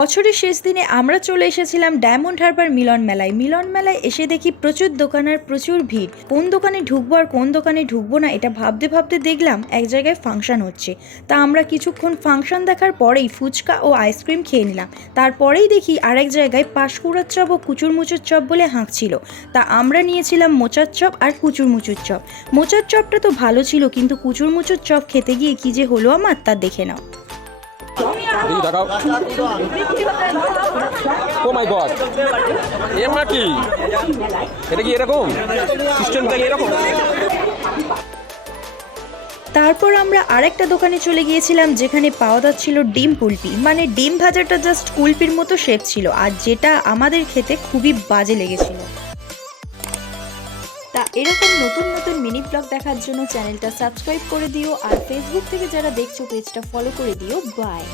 বছরের শেষ দিনে আমরা চলে এসেছিলাম ডায়মন্ড হারবার মিলন মেলায়। মিলন মেলায় এসে দেখি প্রচুর দোকান আর প্রচুর ভিড়। কোন দোকানে ঢুকবো আর কোন দোকানে ঢুকবো না এটা ভাবতে ভাবতে দেখলাম এক জায়গায় ফাংশন হচ্ছে। তা আমরা কিছুক্ষণ ফাংশন দেখার পরেই ফুচকা ও আইসক্রিম খেয়ে নিলাম। তারপরেই দেখি আরেক জায়গায় পাঁশকুড়ার চপ ও কুচুরমুচুর চপ বলে হাঁকছিল। তা আমরা নিয়েছিলাম মোচার চপ আর কুচুরমুচুর চপ। মোচার চপটা তো ভালো ছিল, কিন্তু কুচুরমুচুর চপ খেতে গিয়ে কি যে হলো আমার তা দেখে নাও। ও মাই গড, এমা কি এটা কি এরকম সিস্টেমটা কি এরকম? তারপর আমরা আরেকটা দোকানে চলে গিয়েছিলাম যেখানে পাওয়া যাচ্ছিল ডিম কুলপি, মানে ডিম ভাজাটা জাস্ট কুলপির মতো শেপ ছিল, আর যেটা আমাদের খেতে খুবই বাজে লেগেছিল। তা এরকম নতুন নতুন মিনি ব্লগ দেখার জন্য চ্যানেলটা সাবস্ক্রাইব করে দিও, আর ফেসবুক থেকে যারা দেখছো পেজটা ফলো করে দিও। বাই।